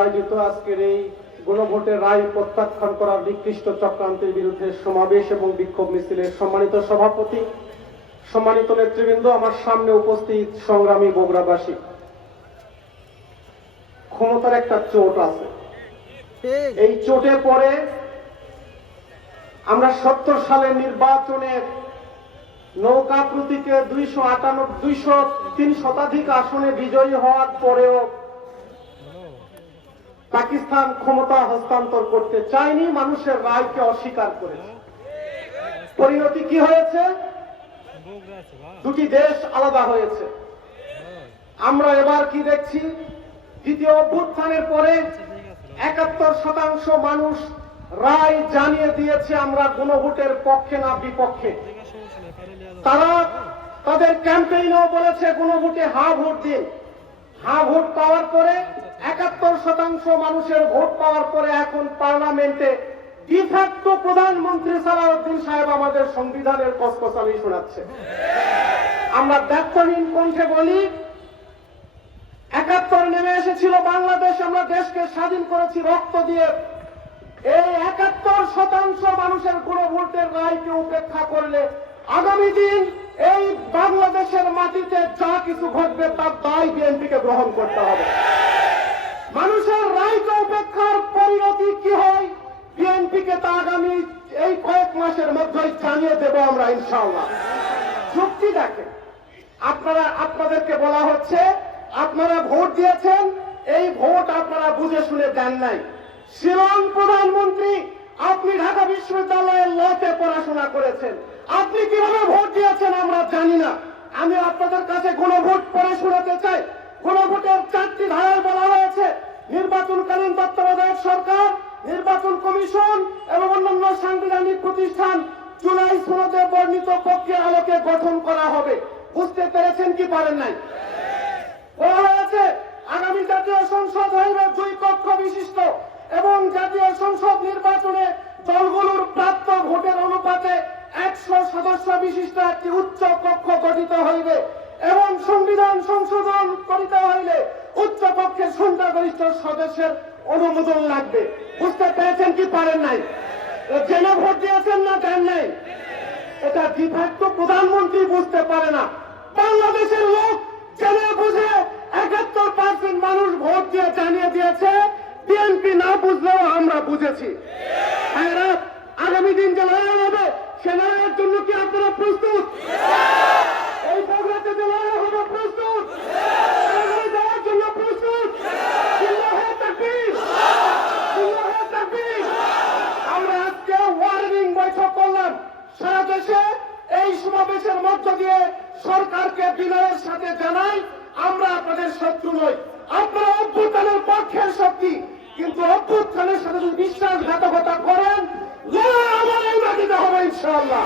আয়োজিত আজকের এই গণভোটের রায় প্রত্যাখ্যান করার নিকৃষ্ট চক্রান্তের বিরুদ্ধে সমাবেশ এবং বিক্ষোভ মিছিলের সম্মানিত সভাপতি, সম্মানিত নেতৃবৃন্দ, আমার সামনে উপস্থিত সংগ্রামী বগুড়াবাসী, ক্ষমতার একটা চোট আছে। এই চোটের পরে আমরা ৭০ সালের নির্বাচনের নৌকা প্রতীকে 203 শতাধিক আসনে বিজয়ী হওয়ার পরেও পাকিস্তান ক্ষমতা হস্তান্তর করতে চায়নি, মানুষের রায়কে অস্বীকার করেছে। পরিণতি কি হয়েছে? দুটি দেশ আলাদা হয়েছে। আমরা এবার কি দেখছি? দ্বিতীয় অভ্যুত্থানের পরে ৭১% মানুষ রায় জানিয়ে দিয়েছে আমরা গণভোটের পক্ষে না বিপক্ষে। তারা তাদের ক্যাম্পেইনেও বলেছে গণভোটে হা ভোট দিন। হা ভোট পাওয়ার পরে ৭১% মানুষের ভোট পাওয়ার পরে এখন পার্লামেন্টে ডিফ্যাক্টো প্রধানমন্ত্রী সালাউদ্দিন সাহেব আমাদের সংবিধানের কসকসানি শোনাচ্ছে। আমরা ব্যর্থহীন কণ্ঠে বলি, ৭১ নেমে এসেছিল বাংলাদেশ, আমরা দেশকে স্বাধীন করেছি রক্ত দিয়ে। এই ৭১% মানুষের গণভোটের রায়কে উপেক্ষা করলে আগামী দিন এই বাংলাদেশের মাটিতে যা কিছু ঘটবে তার দায় বিএনপিকে গ্রহণ করতে হবে। মানুষের রায়কে উপেক্ষার পরিণতি কি হয় বিএনপিকে তা আগামী এই কয়েক মাসের মধ্যেই জানিয়ে দেব আমরা ইনশাআল্লাহ। যুক্তি দেখেন, আপনাদেরকে বলা হচ্ছে আপনারা ভোট দিয়েছেন, এই ভোট আপনারা বুঝে শুনে দেন নাই। শিলং প্রধানমন্ত্রী, আপনি ঢাকা বিশ্ববিদ্যালয়ের লতে পড়াশোনা করেছেন, আপনি কিভাবে ভোট দিয়েছেন আমরা জানি না। আমি আপনাদের কাছে গণভোট পড়ে শোনাতে চাই। গণভোটের 4টি ধারায় বলা হয়েছে নির্বাচনকালীন তত্ত্বাবধায়ক সরকার, নির্বাচন কমিশন এবং অন্যান্য সাংবিধানিক প্রতিষ্ঠান জুলাই সনদে বর্ণিত পক্ষের আলোকে গঠন করা হবে। বুঝতে পেরেছেন কি পারেন নাই? বলা হয়েছে আগামী জাতীয় সংসদ হইবে 2 কক্ষ বিশিষ্ট এবং জাতীয় সংসদ নির্বাচনে দলগুলোর প্রাপ্ত ভোটের অনুপাতে 100 সদস্য বিশিষ্ট একটি উচ্চ কক্ষ গঠিত হইবে এবং সংবিধান সংশোধন করিতে হইলে উচ্চ কক্ষের সংখ্যাগরিষ্ঠ সদস্যের অনুমোদন লাগবে। বুঝতে পেরেছেন কি পারেন নাই? জেনে ভোট দিয়েছেন না দেন নাই? এটা ডিফ্যাক্টো প্রধানমন্ত্রী বুঝতে পারে না। বাংলাদেশের লোক জেনে বুঝে ৭১% মানুষ ভোট দিয়ে জানিয়ে দিয়েছে। বিএনপি না বুঝলেও আমরা বুঝেছি। আগামী দিন যে লড়াই হবে সে লড়াইয়ের জন্য কি আপনারা প্রস্তুত? এই বগুড়াতে যে লড়াই হবে প্রস্তুত? দেওয়ার জন্য প্রস্তুত? আমরা আজকে ওয়ার্নিং বৈঠক করলাম সারা দেশে। এই সমাবেশের মধ্য দিয়ে সরকারকে বিনয়ের সাথে জানাই, আমরা আপনাদের শত্রু নই। আপনারা অভ্যুত্থানের পক্ষের শক্তি, কিন্তু অভ্যুত্থানের সাথে যদি বিশ্বাসঘাতকতা করেন আমার এই মাটিতে হবে ইনশাআল্লাহ।